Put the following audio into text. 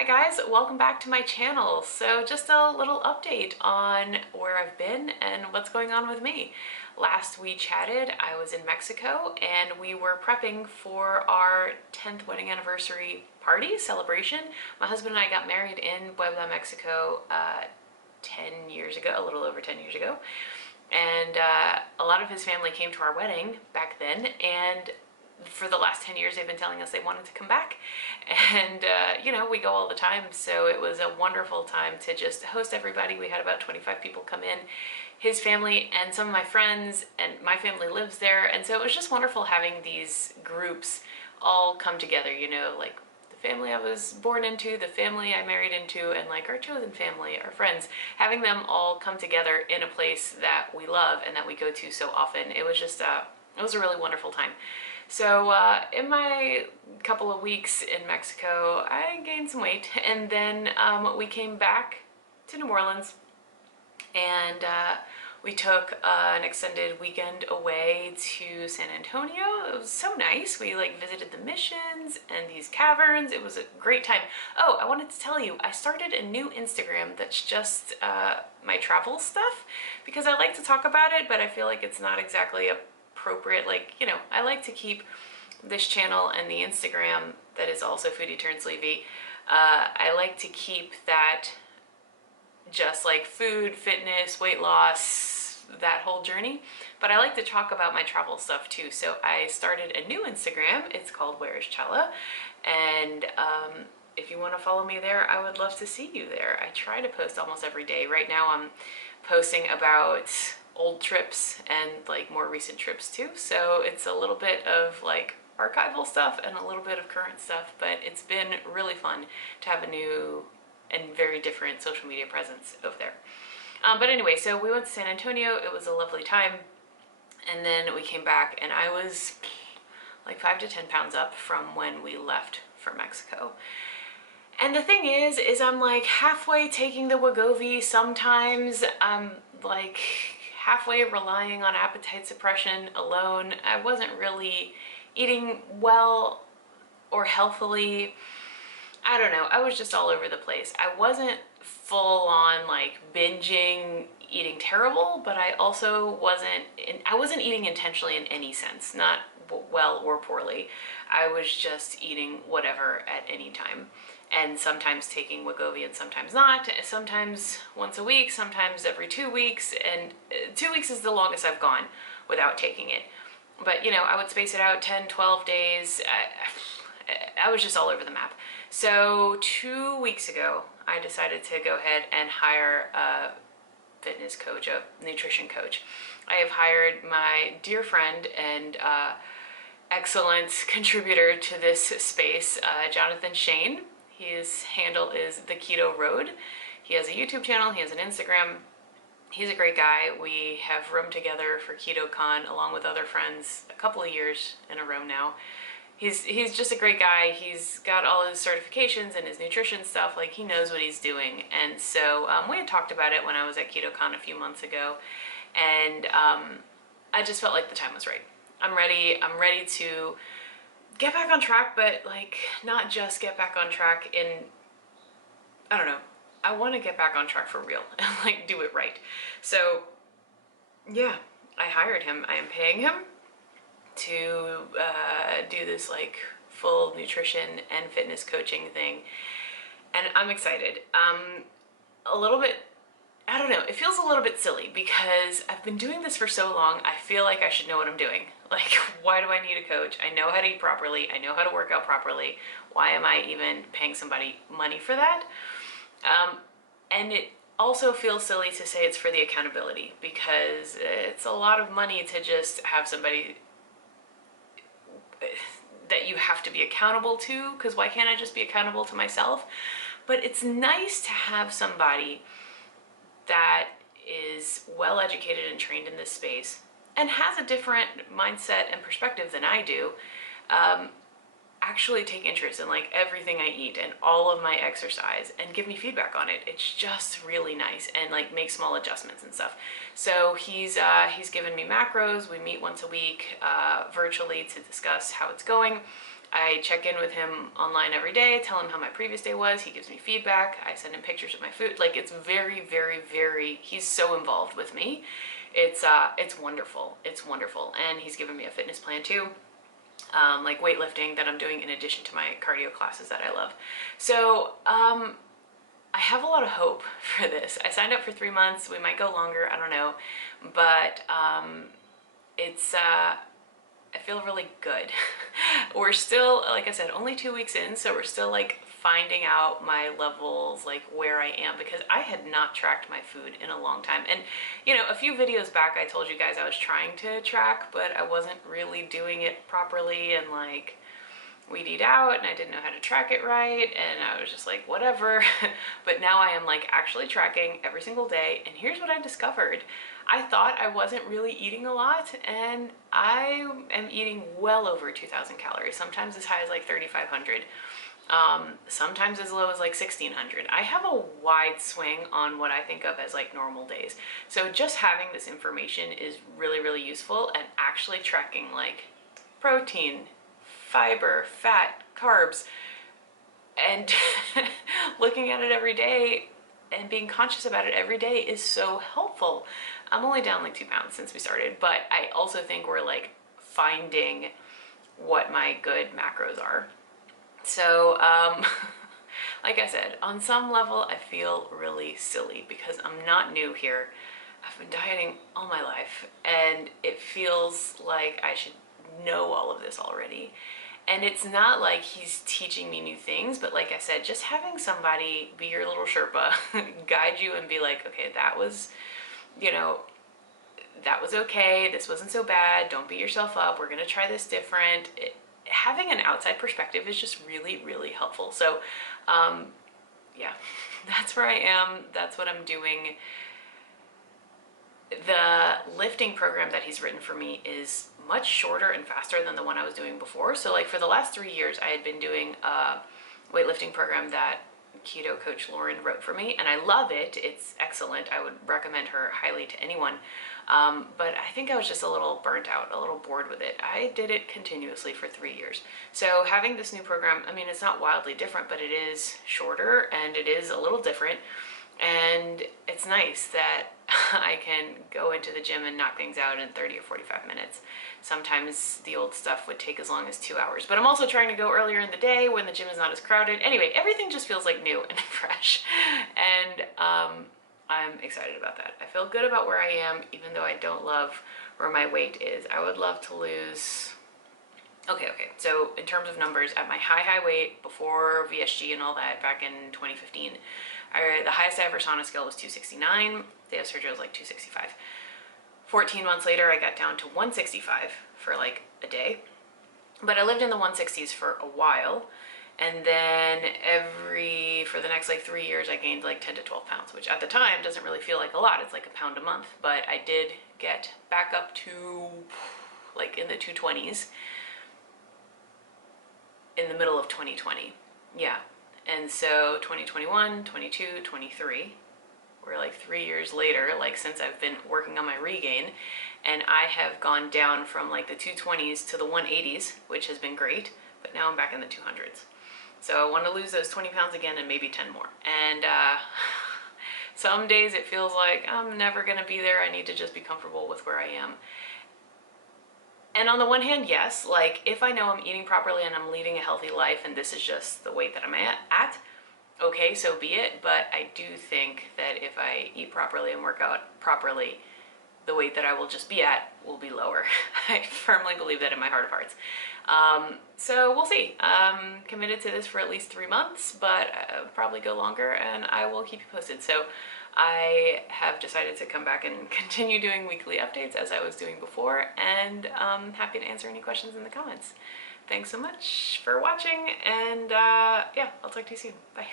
Hi guys, welcome back to my channel. So just a little update on where I've been and what's going on with me. Last we chatted, I was in Mexico and we were prepping for our 10th wedding anniversary party celebration. My husband and I got married in Puebla, Mexico 10 years ago, a little over 10 years ago. And a lot of his family came to our wedding back then, and for the last 10 years they've been telling us they wanted to come back, and you know, we go all the time, so it was a wonderful time to just host everybody. We had about 25 people come in, his family and some of my friends, and my family lives there, and so it was just wonderful having these groups all come together, you know, like the family I was born into, the family I married into, and like our chosen family, our friends, having them all come together in a place that we love and that we go to so often. It was just it was a really wonderful time. So in my couple of weeks in Mexico, I gained some weight, and then we came back to New Orleans, and we took an extended weekend away to San Antonio. It was so nice. We like visited the missions and these caverns. It was a great time. Oh, I wanted to tell you, I started a new Instagram that's just my travel stuff, because I like to talk about it, but I feel like it's not exactly appropriate. Like, you know, I like to keep this channel and the Instagram that is also Foodie Turns Levy, I like to keep that just like food, fitness, weight loss, that whole journey. But I like to talk about my travel stuff too. So I started a new Instagram. It's called Where is Chella? And if you want to follow me there, I would love to see you there. I try to post almost every day. Right now I'm posting about old trips and like more recent trips too. So it's a little bit of like archival stuff and a little bit of current stuff, but it's been really fun to have a new and very different social media presence over there. But anyway, so we went to San Antonio. It was a lovely time. And then we came back and I was like 5 to 10 pounds up from when we left for Mexico. And the thing is I'm like halfway taking the Wegovy. Sometimes I'm like halfway relying on appetite suppression alone. I wasn't really eating well or healthily. I don't know, I was just all over the place. I wasn't full on like binging, eating terrible, but I also I wasn't eating intentionally in any sense, not well or poorly. I was just eating whatever at any time, and sometimes taking Wegovy and sometimes not, sometimes once a week, sometimes every 2 weeks, and 2 weeks is the longest I've gone without taking it. But you know, I would space it out 10, 12 days. I was just all over the map. So 2 weeks ago, I decided to go ahead and hire a fitness coach, a nutrition coach. I have hired my dear friend and excellent contributor to this space, Jonathan Shane. His handle is The Keto Road. He has a YouTube channel, he has an Instagram. He's a great guy. We have roomed together for KetoCon along with other friends a couple of years in a row now. He's just a great guy. He's got all his certifications and his nutrition stuff. Like, he knows what he's doing. And so we had talked about it when I was at KetoCon a few months ago, and I just felt like the time was right. I'm ready to get back on track, but like not just get back on track in, I don't know, I want to get back on track for real and like do it right. So yeah, I hired him. I am paying him to do this like full nutrition and fitness coaching thing, and I'm excited. A little bit, I don't know, it feels a little bit silly because I've been doing this for so long. I feel like I should know what I'm doing. Like, why do I need a coach? I know how to eat properly. I know how to work out properly. Why am I even paying somebody money for that? And it also feels silly to say it's for the accountability, because it's a lot of money to just have somebody that you have to be accountable to, because why can't I just be accountable to myself? But it's nice to have somebody that is well educated and trained in this space and has a different mindset and perspective than I do, actually take interest in like everything I eat and all of my exercise and give me feedback on it. It's just really nice, and like make small adjustments and stuff. So he's given me macros. We meet once a week virtually to discuss how it's going. I check in with him online every day, tell him how my previous day was. He gives me feedback. I send him pictures of my food. Like, it's very, very, very, he's so involved with me. It's wonderful. It's wonderful. And he's given me a fitness plan too. Like weightlifting that I'm doing in addition to my cardio classes that I love. So, I have a lot of hope for this. I signed up for 3 months. We might go longer, I don't know. But I feel really good. We're still, like I said, only 2 weeks in, so we're still like finding out my levels, like where I am, because I had not tracked my food in a long time. And you know, a few videos back I told you guys I was trying to track, but I wasn't really doing it properly, and like we'd eat out and I didn't know how to track it right, and I was just like, whatever. But now I am like actually tracking every single day, and here's what I discovered. I thought I wasn't really eating a lot, and I am eating well over 2,000 calories, sometimes as high as like 3,500. Sometimes as low as like 1,600. I have a wide swing on what I think of as like normal days. So just having this information is really, really useful, and actually tracking like protein, fiber, fat, carbs, and looking at it every day and being conscious about it every day is so helpful. I'm only down like 2 pounds since we started, but I also think we're like finding what my good macros are. So, like I said, on some level, I feel really silly because I'm not new here. I've been dieting all my life, and it feels like I should know all of this already. And it's not like he's teaching me new things, but like I said, just having somebody be your little Sherpa, guide you and be like, okay, that was, you know, that was okay, this wasn't so bad, don't beat yourself up, we're gonna try this different. Having an outside perspective is just really, really helpful. So, yeah, that's where I am, that's what I'm doing. The lifting program that he's written for me is much shorter and faster than the one I was doing before. So like for the last 3 years, I had been doing a weightlifting program that keto coach Lauren wrote for me, and I love it. It's excellent. I would recommend her highly to anyone. But I think I was just a little burnt out, a little bored with it. I did it continuously for 3 years. So having this new program, I mean, it's not wildly different, but it is shorter and it is a little different. And it's nice that I can go into the gym and knock things out in 30 or 45 minutes. Sometimes the old stuff would take as long as 2 hours, but I'm also trying to go earlier in the day when the gym is not as crowded. Anyway, everything just feels like new and fresh, and I'm excited about that. I feel good about where I am, even though I don't love where my weight is. I would love to lose... Okay, so in terms of numbers, at my high weight before VSG and all that back in 2015, the highest I ever saw on a scale was 269. Day of surgery was like 265. 14 months later, I got down to 165 for like a day. But I lived in the 160s for a while. And then for the next like 3 years, I gained like 10 to 12 pounds, which at the time doesn't really feel like a lot. It's like a pound a month. But I did get back up to like in the 220s in the middle of 2020. Yeah. And so 2021, 22, 23, we're like 3 years later, like since I've been working on my regain, and I have gone down from like the 220s to the 180s, which has been great, but now I'm back in the 200s. So I want to lose those 20 pounds again and maybe 10 more. And some days it feels like I'm never going to be there. I need to just be comfortable with where I am. And on the one hand, yes, like if I know I'm eating properly and I'm leading a healthy life and this is just the weight that I'm at, okay, so be it. But I do think that if I eat properly and work out properly, the weight that I will just be at will be lower. I firmly believe that in my heart of hearts. So we'll see. I'm committed to this for at least 3 months, but I'll probably go longer, and I will keep you posted. So I have decided to come back and continue doing weekly updates as I was doing before, and I'm happy to answer any questions in the comments. Thanks so much for watching, and yeah, I'll talk to you soon. Bye.